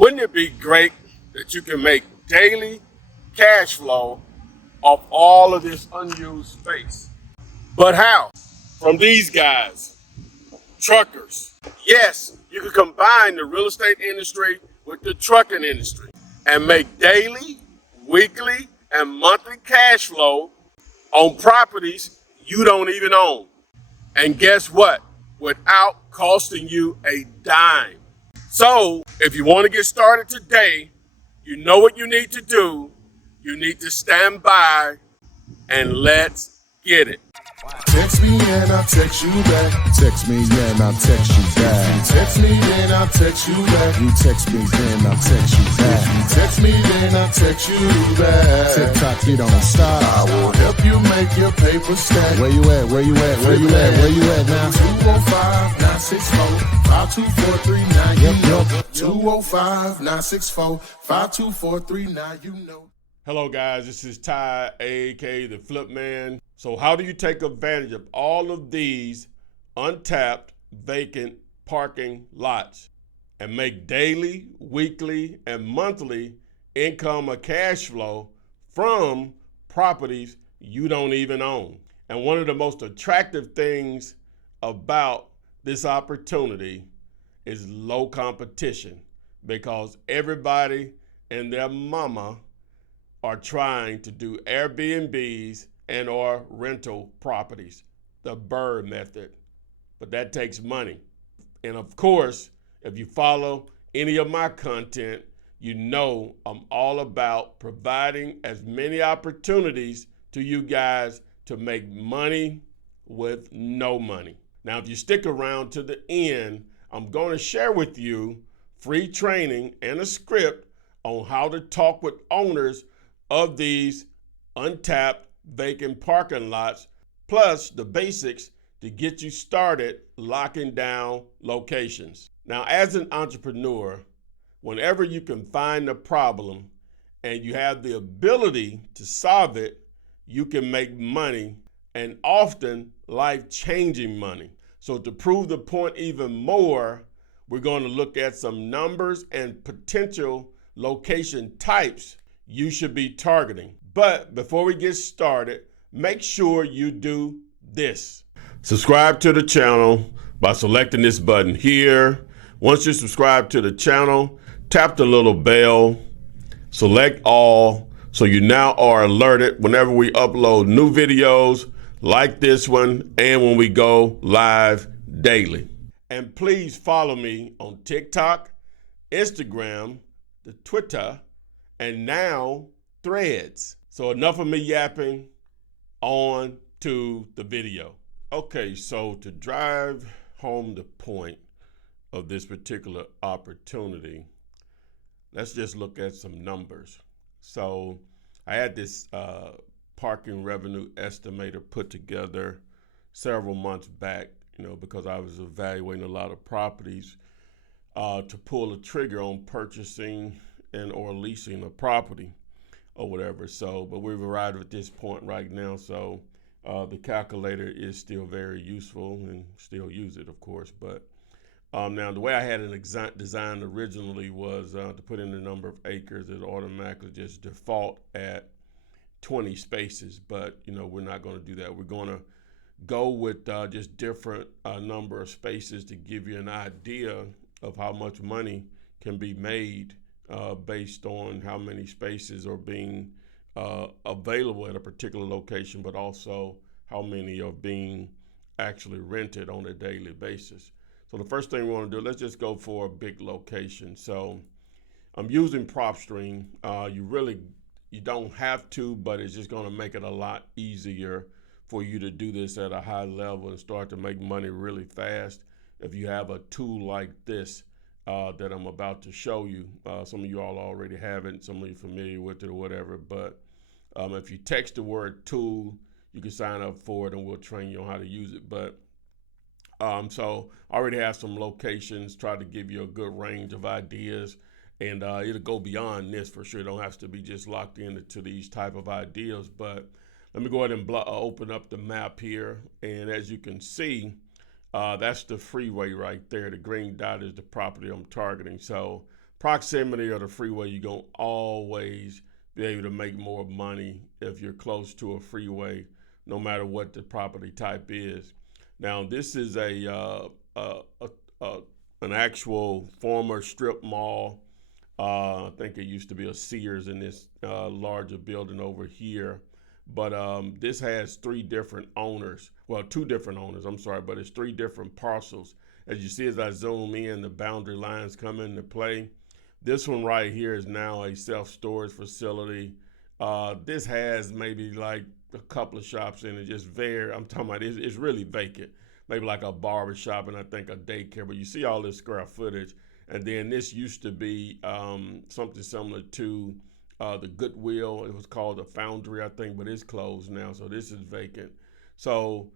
Wouldn't it be great that you can make daily cash flow off all of this unused space? But how? From these guys, truckers. Yes, you can combine the real estate industry with the trucking industry and make daily, weekly, and monthly cash flow on properties you don't even own. And guess what? Without costing you a dime. So, if you want to get started today, you know what you need to do. You need to stand by and let's get it. Text me and I'll text you back. Text me and I'll text you back. Text me then I'll text you back. You text me then I'll text you back. Text me then I'll text you back. TikTok, you don't stop. I will help you make your paper stack. Where you at? Where you at? Where you at? Where you at now? 205-964-52439. Yep. 205-964-52439. You know. Hello guys, this is Ty, aka the Flip Man. So how do you take advantage of all of these untapped vacant parking lots and make daily, weekly, and monthly income or cash flow from properties you don't even own? And one of the most attractive things about this opportunity is low competition, because everybody and their mama are trying to do Airbnbs and or rental properties, the BRRRR method. But that takes money. And of course, if you follow any of my content, you know I'm all about providing as many opportunities to you guys to make money with no money. Now, if you stick around to the end, I'm going to share with you free training and a script on how to talk with owners of these untapped vacant parking lots, plus the basics to get you started locking down locations. Now, as an entrepreneur, whenever you can find a problem and you have the ability to solve it, you can make money, and often life-changing money. So to prove the point even more, we're going to look at some numbers and potential location types you should be targeting. But before we get started, make sure you do this. Subscribe to the channel by selecting this button here. Once you subscribe to the channel, tap the little bell, select all, so you now are alerted whenever we upload new videos like this one and when we go live daily. And please follow me on TikTok, Instagram, the Twitter, and now Threads. So enough of me yapping, on to the video. Okay, so to drive home the point of this particular opportunity, let's just look at some numbers. So I had this parking revenue estimator put together several months back, because I was evaluating a lot of properties to pull a trigger on purchasing and or leasing a property or whatever. So, but we've arrived at this point right now. So the calculator is still very useful and still use it, of course. But now the way I had it designed originally was to put in the number of acres. It automatically just default at 20 spaces. But, we're not going to do that. We're going to go with just different number of spaces to give you an idea of how much money can be made based on how many spaces are being available at a particular location, but also how many are being actually rented on a daily basis. So the first thing we want to do, let's just go for a big location. So I'm using PropStream. You don't have to, but it's just going to make it a lot easier for you to do this at a high level and start to make money really fast if you have a tool like this that I'm about to show you. Some of you all already have it, some of you are familiar with it or whatever, but if you text the word tool, you can sign up for it and we'll train you on how to use it. But so I already have some locations, try to give you a good range of ideas, and it'll go beyond this for sure. It don't have to be just locked into these type of ideas, but let me go ahead and open up the map here. And as you can see, that's the freeway right there. The green dot is the property I'm targeting. So proximity of the freeway, you're going to always be able to make more money if you're close to a freeway, no matter what the property type is. Now, this is an actual former strip mall. I think it used to be a Sears in this larger building over here. But this has three different owners. Well, two different owners, I'm sorry, but it's three different parcels. As you see, as I zoom in, the boundary lines come into play. This one right here is now a self-storage facility. This has maybe like a couple of shops in it, just I'm talking about it's really vacant. Maybe like a barber shop and I think a daycare, but you see all this square footage. And then this used to be something similar to the Goodwill. It was called the Foundry, I think, but it's closed now. So this is vacant. So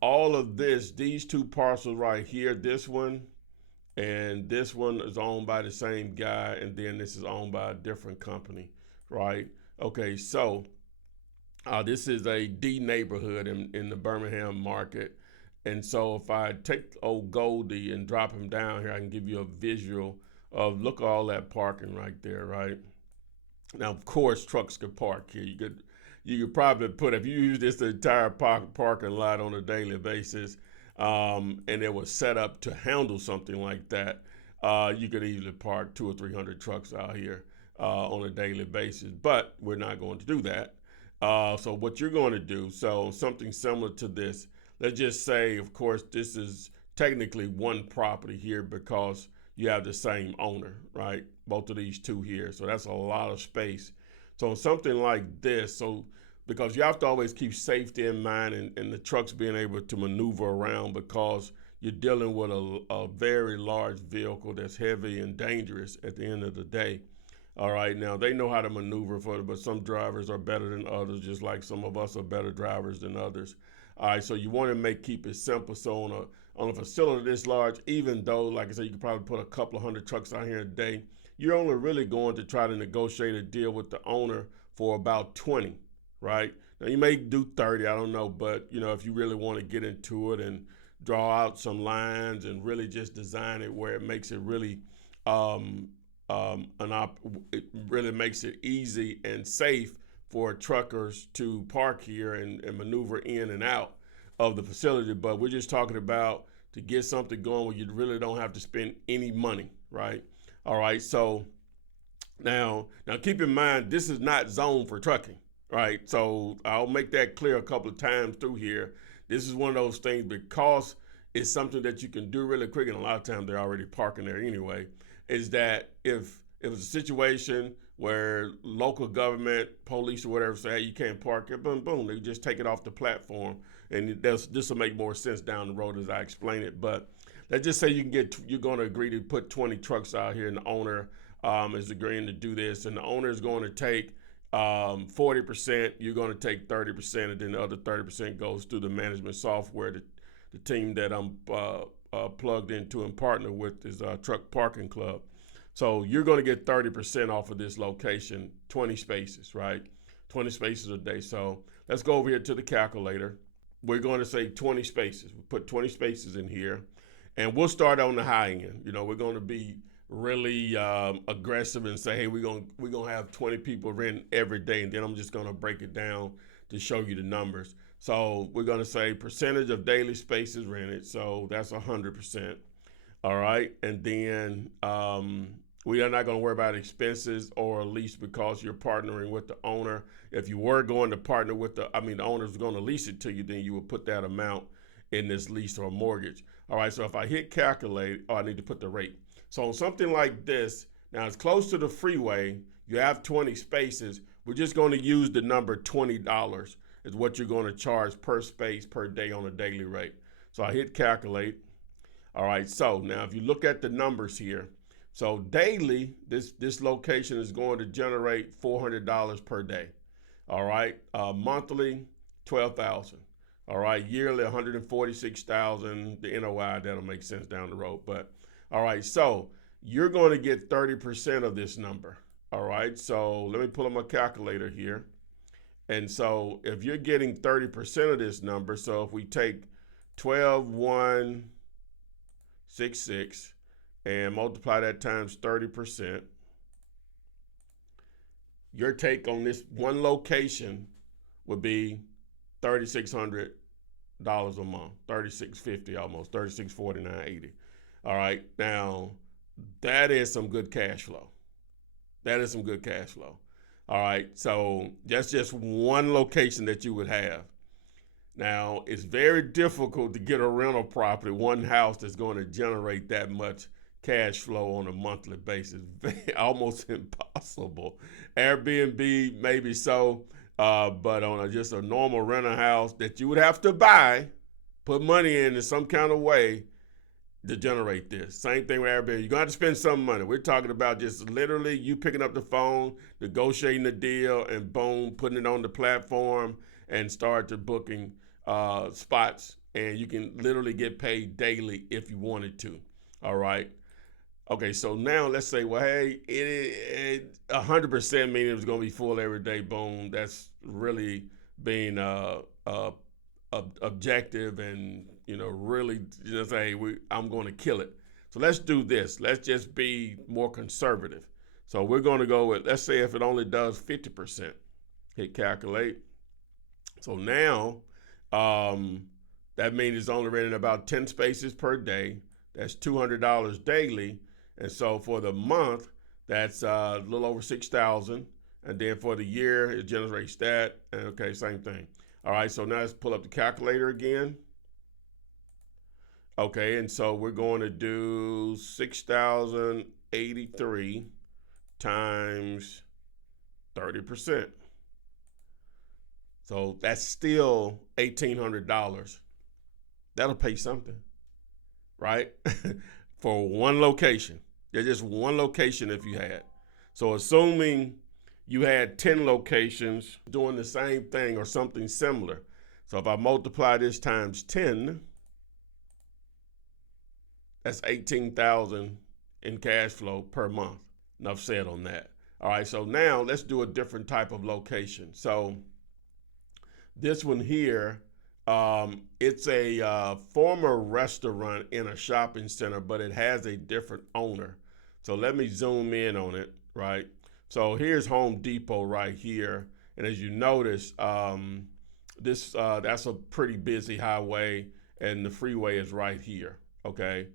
all of these two parcels right here, this one and this one is owned by the same guy. And then this is owned by a different company, right? Okay, so this is a D neighborhood in the Birmingham market. And so if I take old Goldie and drop him down here, I can give you a visual of, look at all that parking right there, right? Now, of course, trucks could park here. You could probably put, if you use this entire parking lot on a daily basis, and it was set up to handle something like that, you could easily park 200 or 300 trucks out here on a daily basis. But we're not going to do that. So what you're going to do, so something similar to this, let's just say, of course, this is technically one property here because you have the same owner, right? Both of these two here. So that's a lot of space. So something like this, so because you have to always keep safety in mind and the trucks being able to maneuver around because you're dealing with a very large vehicle that's heavy and dangerous at the end of the day. All right, now they know how to maneuver for it, but some drivers are better than others, just like some of us are better drivers than others. All right, so you want to keep it simple. So on a facility this large, even though, like I said, you could probably put a couple of hundred trucks out here a day, you're only really going to try to negotiate a deal with the owner for about 20, right? Now you may do 30, I don't know, but if you really want to get into it and draw out some lines and really just design it where it makes it really it really makes it easy and safe for truckers to park here and maneuver in and out of the facility. But we're just talking about to get something going where you really don't have to spend any money, right? All right, so now keep in mind, this is not zoned for trucking, right? So I'll make that clear a couple of times through here. This is one of those things because it's something that you can do really quick, and a lot of times they're already parking there anyway, is that if it was a situation where local government, police or whatever say, hey, you can't park here, boom, boom, they just take it off the platform. And this will make more sense down the road as I explain it. But let's just say you're going to agree to put 20 trucks out here and the owner is agreeing to do this. And the owner is going to take 40%, you're going to take 30%, and then the other 30% goes through the management software. The team that I'm plugged into and partner with is Truck Parking Club. So you're going to get 30% off of this location, 20 spaces, right? 20 spaces a day. So let's go over here to the calculator. We're going to say 20 spaces. We put 20 spaces in here, and we'll start on the high end. We're going to be really aggressive and say, hey, we're going to have 20 people rent every day, and then I'm just going to break it down to show you the numbers. So we're going to say percentage of daily spaces rented. So that's 100%. All right, and then we are not going to worry about expenses or lease because you're partnering with the owner. If you were going to partner with the owner's going to lease it to you, then you would put that amount in this lease or mortgage. All right, so if I hit calculate, I need to put the rate. So on something like this, now it's close to the freeway, you have 20 spaces, we're just going to use the number $20 is what you're going to charge per space per day on a daily rate. So I hit calculate. All right, so now if you look at the numbers here, so daily, this location is going to generate $400 per day. All right, monthly, $12,000. All right, yearly, $146,000. The NOI, that'll make sense down the road. But all right, so you're going to get 30% of this number. All right, so let me pull up my calculator here. And so if you're getting 30% of this number, so if we take 12,166 and multiply that times 30%. Your take on this one location would be $3,600 a month, $3,650 almost, $3,649.80. All right, now that is some good cash flow. That is some good cash flow. All right, so that's just one location that you would have. Now, it's very difficult to get a rental property, one house that's going to generate that much cash flow on a monthly basis. Almost impossible. Airbnb, maybe so, but on just a normal rental house that you would have to buy, put money in some kind of way to generate this. Same thing with Airbnb. You're going to have to spend some money. We're talking about just literally you picking up the phone, negotiating the deal, and boom, putting it on the platform and start to booking spots. And you can literally get paid daily if you wanted to. All right. Okay, so now let's say, well, hey, it 100% meaning it's going to be full every day. Boom. That's really being objective and, really just say, I'm going to kill it. So let's do this. Let's just be more conservative. So we're going to go with, let's say if it only does 50%. Hit calculate. So now that means it's only renting about 10 spaces per day. That's $200 daily. And so for the month, that's a little over $6,000. And then for the year, it generates that. And okay, same thing. All right, so now let's pull up the calculator again. Okay, and so we're going to do 6,083 times 30%. So that's still $1,800. That'll pay something, right? For one location. There's just one location if you had. So assuming you had 10 locations doing the same thing or something similar. So if I multiply this times 10, that's $18,000 in cash flow per month. Enough said on that. All right, so now let's do a different type of location. So this one here, it's a former restaurant in a shopping center, but it has a different owner. So let me zoom in on it, right? So here's Home Depot right here. And as you notice, that's a pretty busy highway, and the freeway is right here, okay?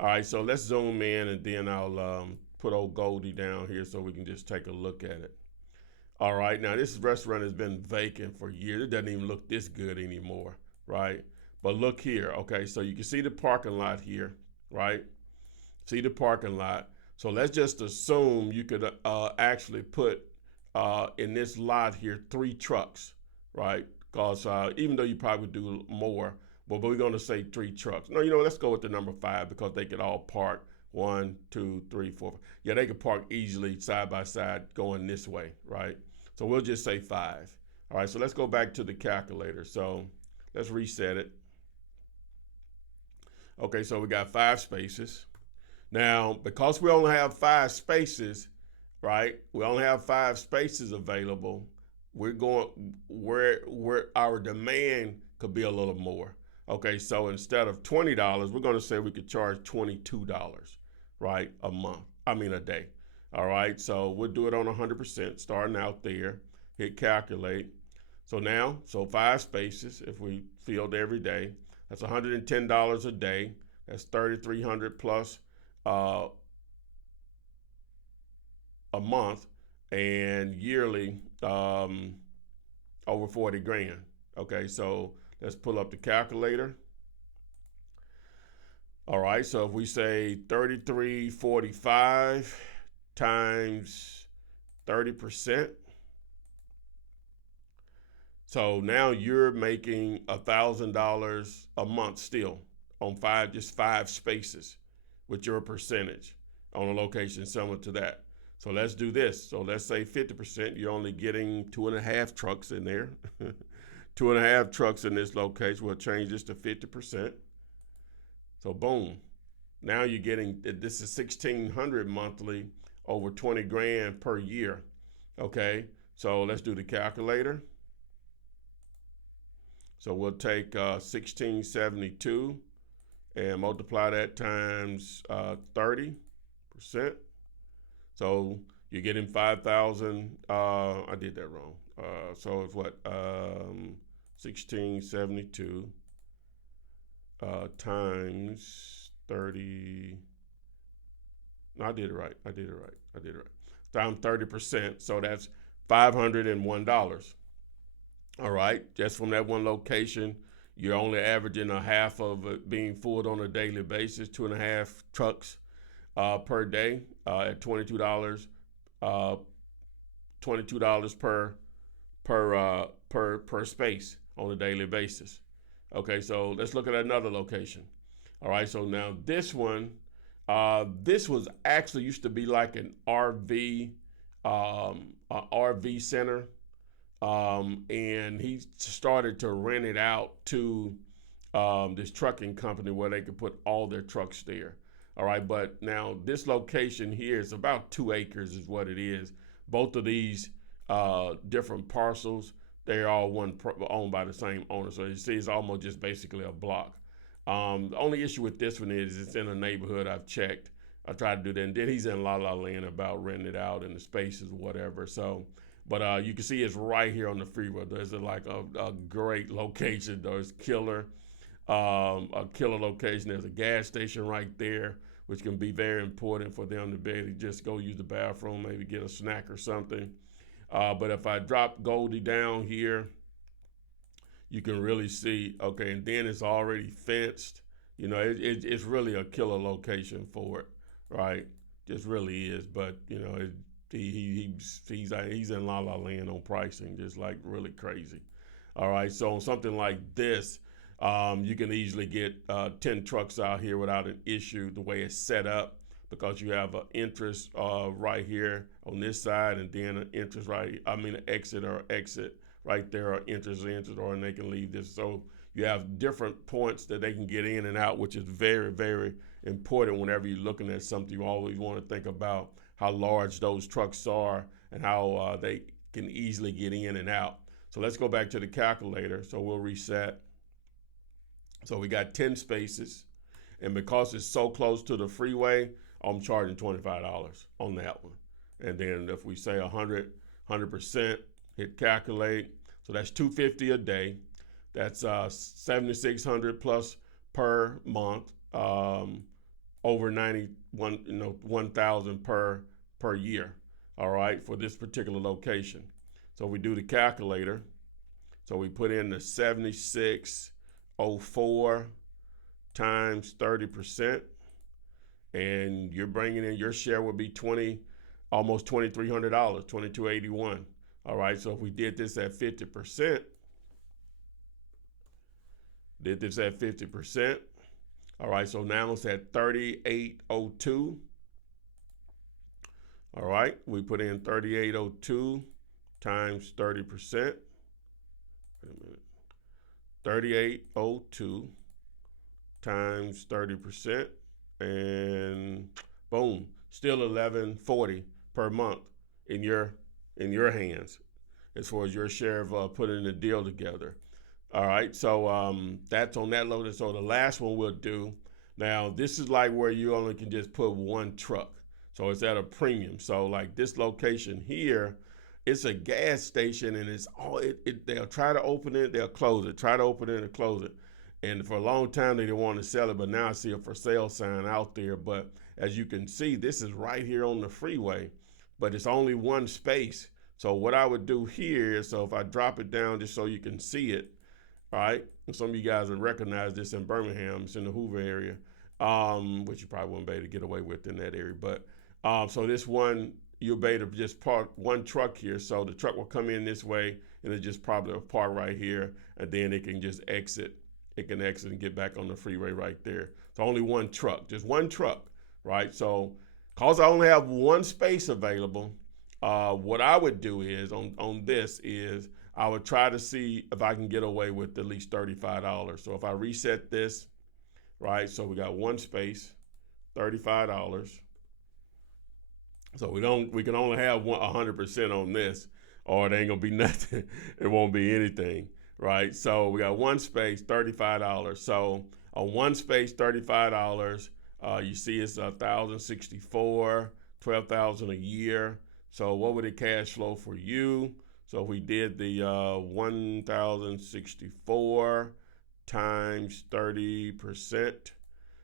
All right, so let's zoom in, and then I'll put old Goldie down here so we can just take a look at it. All right, now this restaurant has been vacant for years. It doesn't even look this good anymore, right? But look here, okay, so you can see the parking lot here, right? See the parking lot. So let's just assume you could actually put in this lot here 3 trucks, right? Because even though you probably do more, but we're going to say 3 trucks. No, let's go with the number 5 because they could all park 1, 2, 3, 4. Yeah, they could park easily side by side going this way, right? So we'll just say 5. All right, so let's go back to the calculator. So let's reset it. Okay, so we got 5 spaces. Now, because we only have 5 spaces, right? We only have 5 spaces available. We're going where our demand could be a little more. Okay, so instead of $20, we're going to say we could charge $22, right? A day. All right, so we'll do it on 100%, starting out there, hit calculate. So now, 5 spaces, if we filled every day, that's $110 a day. That's $3,300 plus a month, and yearly over 40 grand. Okay, so let's pull up the calculator. All right, so if we say 3345 times 30%, so now you're making $1,000 a month still on just 5 spaces with your percentage on a location similar to that. So let's do this. So let's say 50%, you're only getting 2.5 trucks in there. 2.5 trucks in this location. We'll change this to 50%. So boom. Now you're getting, this is $1,600 monthly, over 20 grand per year. Okay, so let's do the calculator. So we'll take 1672 and multiply that times 30%. So you're getting 5,000. I did that wrong. So it's what? 1672 times 30. No, I did it right. Times 30%. So that's $501. All right. Just from that one location, you're only averaging a half of it being full on a daily basis, 2.5 trucks per day at $22. $22 per space on a daily basis. Okay, so let's look at another location. All right, so now this one, this was actually used to be like an RV center, and he started to rent it out to this trucking company where they could put all their trucks there. All right, but now this location here is about 2 acres is what it is. Both of these different parcels, they're all owned by the same owner. So you see, it's almost just basically a block. The only issue with this one is it's in a neighborhood I've checked. I tried to do that, and then he's in La La Land about renting it out and the spaces or whatever. So, but you can see it's right here on the freeway. There's like a great location. There's a killer location. There's a gas station right there, which can be very important for them to be able to just go use the bathroom, maybe get a snack or something. But if I drop Goldie down here, you can really see, okay, and then it's already fenced. You know, it's really a killer location for it, right? Just really is. But, you know, he's in La La Land on pricing, just like really crazy. All right, so on something like this, you can easily get 10 trucks out here without an issue the way it's set up, because you have an entrance right here on this side, and then an entrance an exit right there, or entrance, or and they can leave this. So you have different points that they can get in and out, which is very, very important whenever you're looking at something. You always want to think about how large those trucks are and how they can easily get in and out. So let's go back to the calculator. So we'll reset. So we got 10 spaces, and because it's so close to the freeway, I'm charging $25 on that one. And then if we say 100%, hit calculate. So that's $250 a day. That's $7,600 plus per month, over 1,000 per year. All right, for this particular location. So we do the calculator. So we put in the 7604 times 30%, and you're bringing in, your share would be almost $2,300, $2,281. All right, so if we did this at 50%, all right, so now it's at 3,802. All right, we put in 3,802 times 30%. Wait a minute. 3,802 times 30%, and boom, still $1,140 per month in your hands as far as your share of putting the deal together. All right, so that's on that load. So the last one we'll do, now this is like where you only can just put one truck. So it's at a premium. So like this location here, it's a gas station, and it's all they'll try to open it, they'll close it, try to open it and close it. And for a long time they didn't want to sell it, but now I see a for sale sign out there. But as you can see, this is right here on the freeway, but it's only one space. So what I would do here is, so if I drop it down just so you can see it, all right, and some of you guys would recognize this in Birmingham, it's in the Hoover area, which you probably wouldn't be able to get away with in that area. But so this one, you'll be able to just park one truck here. So the truck will come in this way, and it just probably will park right here, and then it can just exit. It can exit and get back on the freeway right there. So only one truck, just one truck, right? So because I only have one space available, what I would do is on this is I would try to see if I can get away with at least $35. So if I reset this, right? So we got one space, $35. So we can only have 100% on this, or it ain't gonna be nothing. It won't be anything, right? So we got one space, $35. So one space, $35. You see it's $1,064, $12,000 a year. So what would it cash flow for you? So if we did the 1,064 times 30%,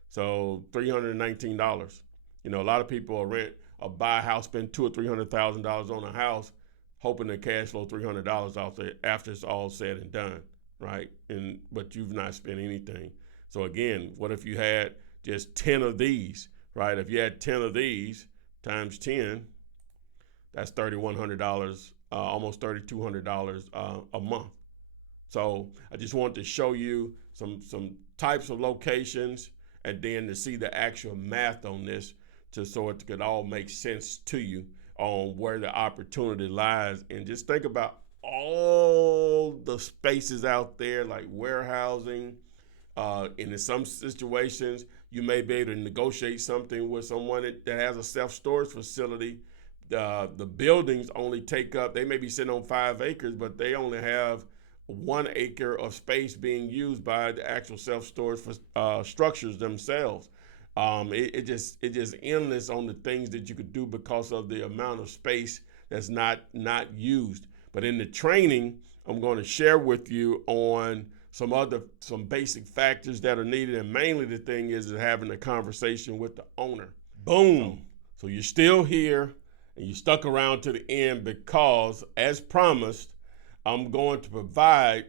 so $319. You know, a lot of people will buy a house, spend $200,000 or $300,000 on a house, hoping to cash flow $300 out there after it's all said and done, right? But you've not spent anything. So again, what if you had just 10 of these, right? If you had 10 of these times 10, that's $3,100, almost $3,200 a month. So I just wanted to show you some types of locations, and then to see the actual math on this, so it could all make sense to you on where the opportunity lies. And just think about all the spaces out there, like warehousing. And in some situations, you may be able to negotiate something with someone that has a self-storage facility. The buildings only take up, they may be sitting on 5 acres, but they only have 1 acre of space being used by the actual self-storage structures themselves. It just endless on the things that you could do because of the amount of space that's not used. But in the training, I'm going to share with you on some basic factors that are needed, and mainly the thing is having a conversation with the owner. Boom. So you're still here and you stuck around to the end because, as promised, I'm going to provide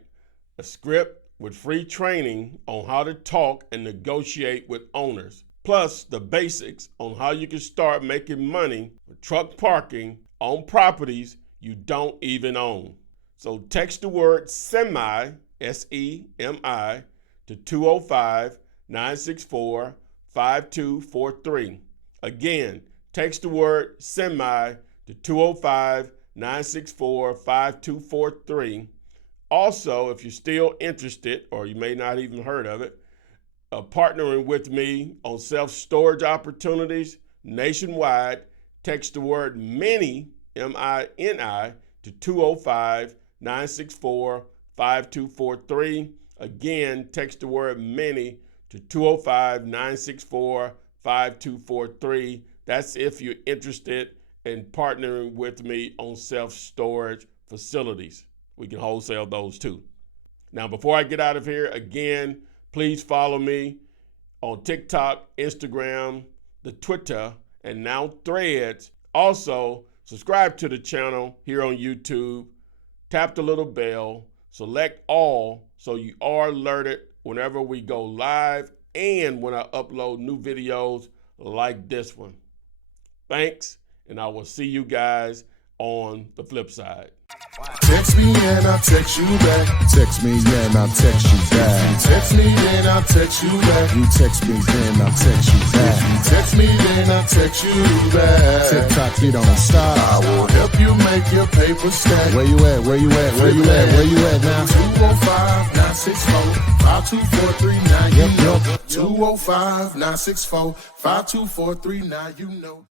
a script with free training on how to talk and negotiate with owners, plus the basics on how you can start making money with truck parking on properties you don't even own. So text the word SEMI, SEMI, to 205-964-5243. Again, text the word SEMI to 205-964-5243. Also, if you're still interested, or you may not even heard of it, partnering with me on self-storage opportunities nationwide, text the word MINI, M-I-N-I, to 205-964-5243. Again, text the word MINI to 205-964-5243. That's if you're interested in partnering with me on self-storage facilities. We can wholesale those too. Now, before I get out of here, again, please follow me on TikTok, Instagram, the Twitter, and now Threads. Also, subscribe to the channel here on YouTube. Tap the little bell, select all, so you are alerted whenever we go live and when I upload new videos like this one. Thanks, and I will see you guys on the flip side. Text me and I'll text you back. Text me and I'll text you back. Text me and I'll text you back. You text me then I'll text you back. Text me then I'll text you back. TikTok, you don't stop. I will help you make your paper stack. Where you at? Where you at? Where you at? Where you at now? 205-964-5243. Now you know. 205-964-5243. Now you know.